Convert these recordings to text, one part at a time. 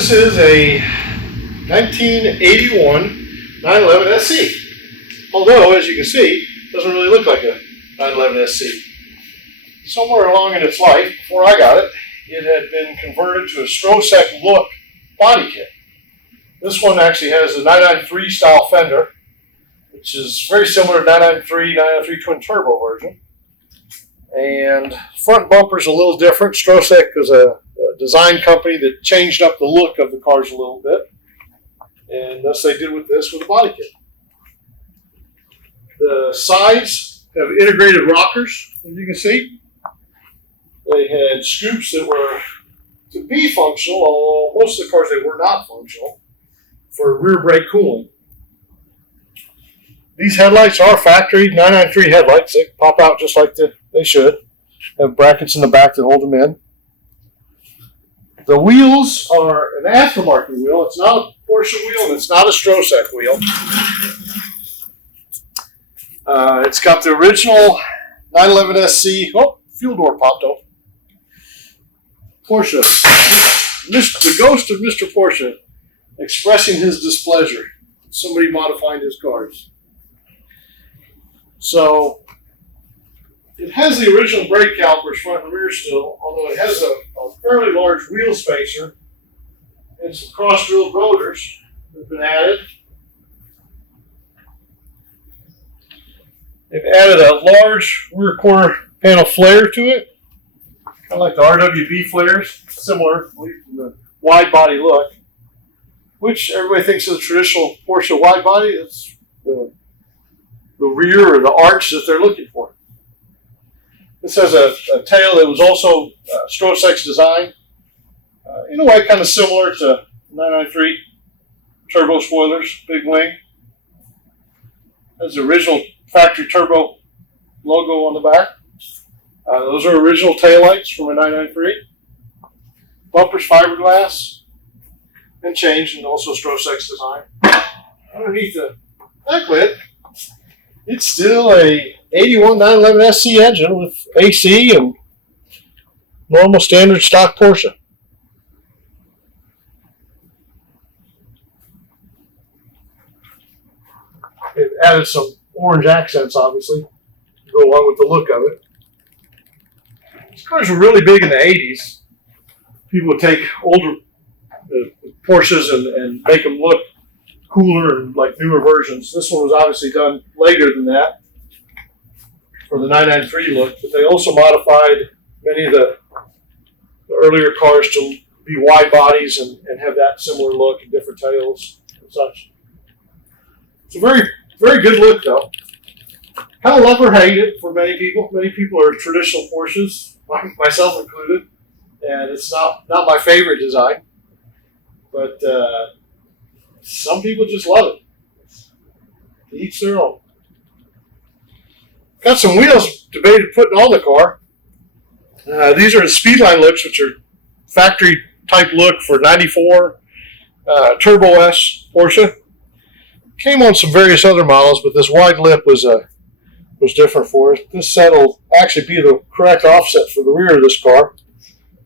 This is a 1981 911 SC. Although, as you can see, it doesn't really look like a 911 SC. Somewhere along in its life, before I got it, it had been converted to a Strosek look body kit. This one actually has the 993 style fender, which is very similar to 993 twin turbo version. And front bumper's a little different. Strosek was a design company that changed up the look of the cars a little bit. And thus they did with this with a body kit. The sides have integrated rockers, as you can see. They had scoops that were to be functional, although most of the cars they were not functional, for rear brake cooling. These headlights are factory 993 headlights. They pop out just like they should. Have brackets in the back that hold them in. The wheels are an aftermarket wheel. It's not a Porsche wheel and it's not a Strosek wheel. It's got the original 911 SC. Oh, fuel door popped off. Porsche. The ghost of Mr. Porsche expressing his displeasure. Somebody modifying his cars. So, it has the original brake calipers front and rear still, although it has a fairly large wheel spacer and some cross-drilled rotors that have been added. They've added a large rear quarter panel flare to it, kind of like the RWB flares, similar to the wide body look, which everybody thinks is a traditional Porsche wide body. It's the rear or the arch that they're looking for. This has a tail that was also Strosek's design. In a way, kind of similar to 993 turbo spoilers, big wing. Has the original factory turbo logo on the back. Those are original taillights from a 993. Bumpers fiberglass and changed, and also Strosek's design. Underneath the backlit, it's still a 81 911 SC engine with AC and normal standard stock Porsche. It added some orange accents, obviously, to go along with the look of it. These cars were really big in the 80s. People would take older Porsches and make them look cooler and like newer versions. This one was obviously done later than that for the 993 look, but they also modified many of the earlier cars to be wide bodies and have that similar look and different tails and such. It's a very, very good look though. Kind of love or hate it for many people. Many people are traditional Porsches, myself included, and it's not my favorite design, but some people just love it. To each their own. Got some wheels debated putting on the car. These are the Speedline looks, which are factory type look for 94 Turbo S Porsche. Came on some various other models, but this wide lip was different for us. This set will actually be the correct offset for the rear of this car.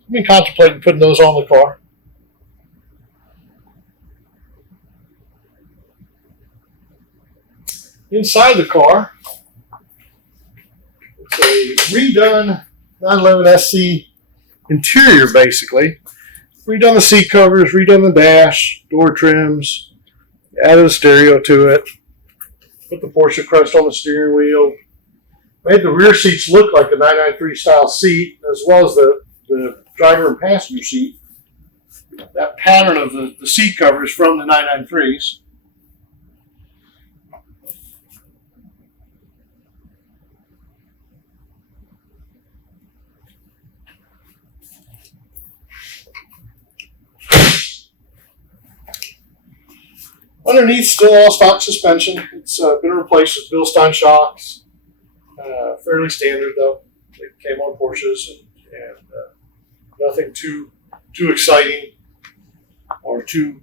I've been contemplating putting those on the car. Inside the car, it's a redone 911 SC interior, basically. Redone the seat covers, redone the dash, door trims, added a stereo to it, put the Porsche crest on the steering wheel, made the rear seats look like the 993 style seat, as well as the driver and passenger seat. That pattern of the seat covers from the 993s. Underneath, still all stock suspension. It's been replaced with Bilstein shocks. Fairly standard though. They came on Porsches and nothing too exciting or too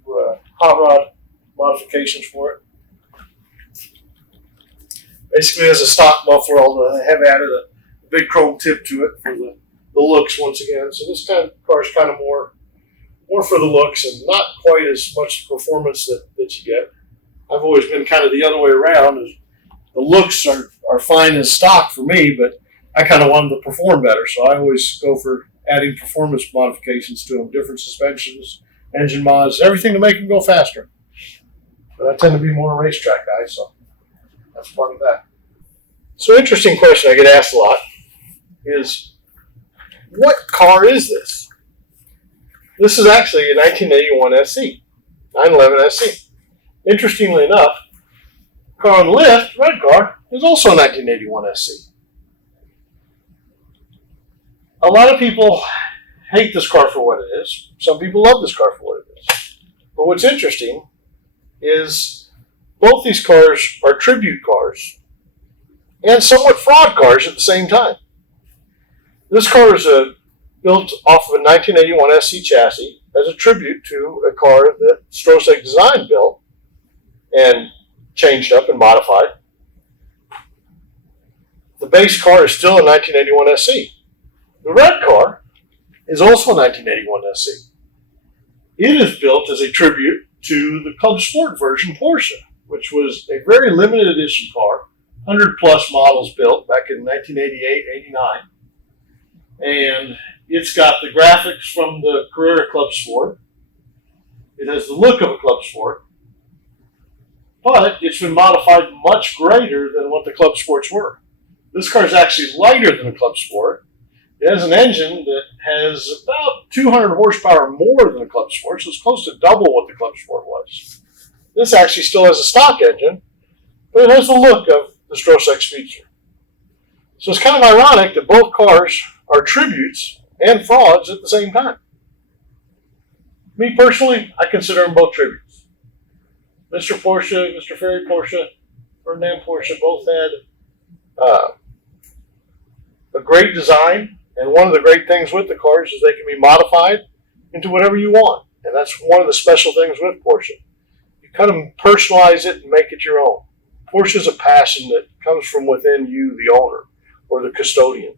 hot rod modifications for it. Basically, as a stock muffler, I have added a big chrome tip to it for the looks once again. So this kind of car is kind of more more for the looks and not quite as much performance that you get. I've always been kind of the other way around. Is the looks are fine as stock for me, but I kind of want them to perform better. So I always go for adding performance modifications to them, different suspensions, engine mods, everything to make them go faster. But I tend to be more a racetrack guy, so that's part of that. So interesting question I get asked a lot is, what car is this? This is actually a 1981 SC, 911 SC. Interestingly enough, the car on the left, red car, is also a 1981 SC. A lot of people hate this car for what it is. Some people love this car for what it is. But what's interesting is both these cars are tribute cars and somewhat fraud cars at the same time. This car is built off of a 1981 SC chassis as a tribute to a car that Strosek Design built and changed up and modified. The base car is still a 1981 SC. The red car is also a 1981 SC. It is built as a tribute to the Club Sport version Porsche, which was a very limited edition car, 100 plus models built back in 1988, 89. And it's got the graphics from the Carrera Club Sport. It has the look of a Club Sport, but it's been modified much greater than what the Club Sports were. This car is actually lighter than a Club Sport. It has an engine that has about 200 horsepower more than the Club Sport, so it's close to double what the Club Sport was. This actually still has a stock engine, but it has the look of the Strosek Speedster. So it's kind of ironic that both cars are tributes and frauds at the same time. Me personally, I consider them both tributes. Mr. Porsche, Mr. Ferry Porsche, Ferdinand Porsche both had a great design. And one of the great things with the cars is they can be modified into whatever you want. And that's one of the special things with Porsche. You kind of personalize it and make it your own. Porsche is a passion that comes from within you, the owner, or the custodian.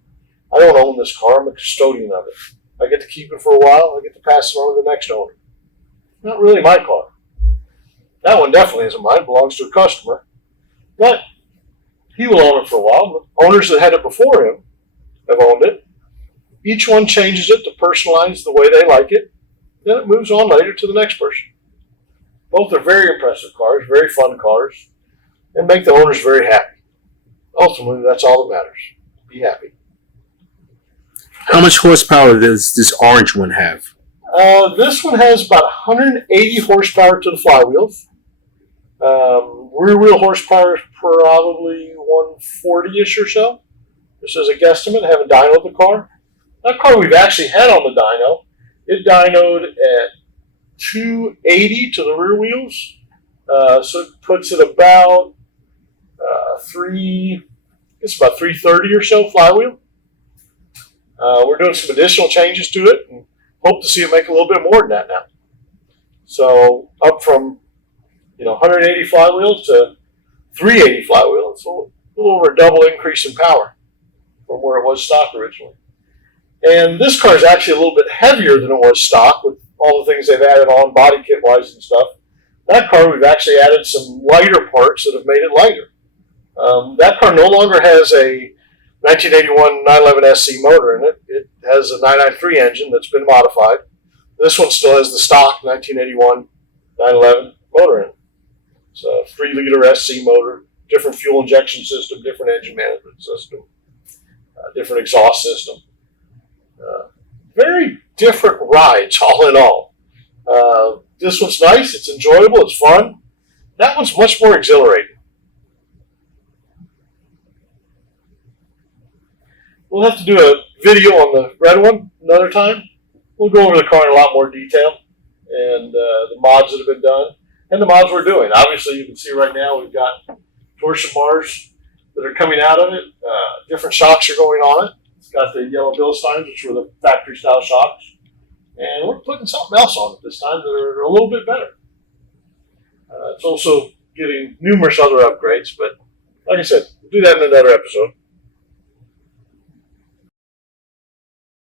I don't own this car, I'm a custodian of it. I get to keep it for a while, I get to pass it on to the next owner. Not really my car. That one definitely isn't mine, it belongs to a customer. But he will own it for a while. The owners that had it before him have owned it. Each one changes it to personalize the way they like it. Then it moves on later to the next person. Both are very impressive cars, very fun cars, and make the owners very happy. Ultimately, that's all that matters. Be happy. How much horsepower does this orange one have? This one has about 180 horsepower to the flywheels. Rear wheel horsepower is probably 140-ish or so. This is a guesstimate. I haven't dynoed the car. That car we've actually had on the dyno. It dynoed at 280 to the rear wheels. So it puts it about it's about 330 or so flywheel. We're doing some additional changes to it and hope to see it make a little bit more than that now. So up from 180 flywheel to 380 flywheel. It's a little over a double increase in power from where it was stock originally. And this car is actually a little bit heavier than it was stock with all the things they've added on body kit wise and stuff. That car we've actually added some lighter parts that have made it lighter. That car no longer has a 1981 911 SC motor in it. It has a 993 engine that's been modified. This one still has the stock 1981 911 motor in it. It's a 3-liter SC motor, different fuel injection system, different engine management system, different exhaust system. Very different rides, all in all. This one's nice, it's enjoyable, it's fun. That one's much more exhilarating. We'll have to do a video on the red one another time. We'll go over the car in a lot more detail and the mods that have been done and the mods we're doing. Obviously, you can see right now we've got torsion bars that are coming out of it. Different shocks are going on it. It's got the yellow Bilsteins, which were the factory-style shocks. And we're putting something else on it this time that are a little bit better. It's also getting numerous other upgrades, but like I said, we'll do that in another episode.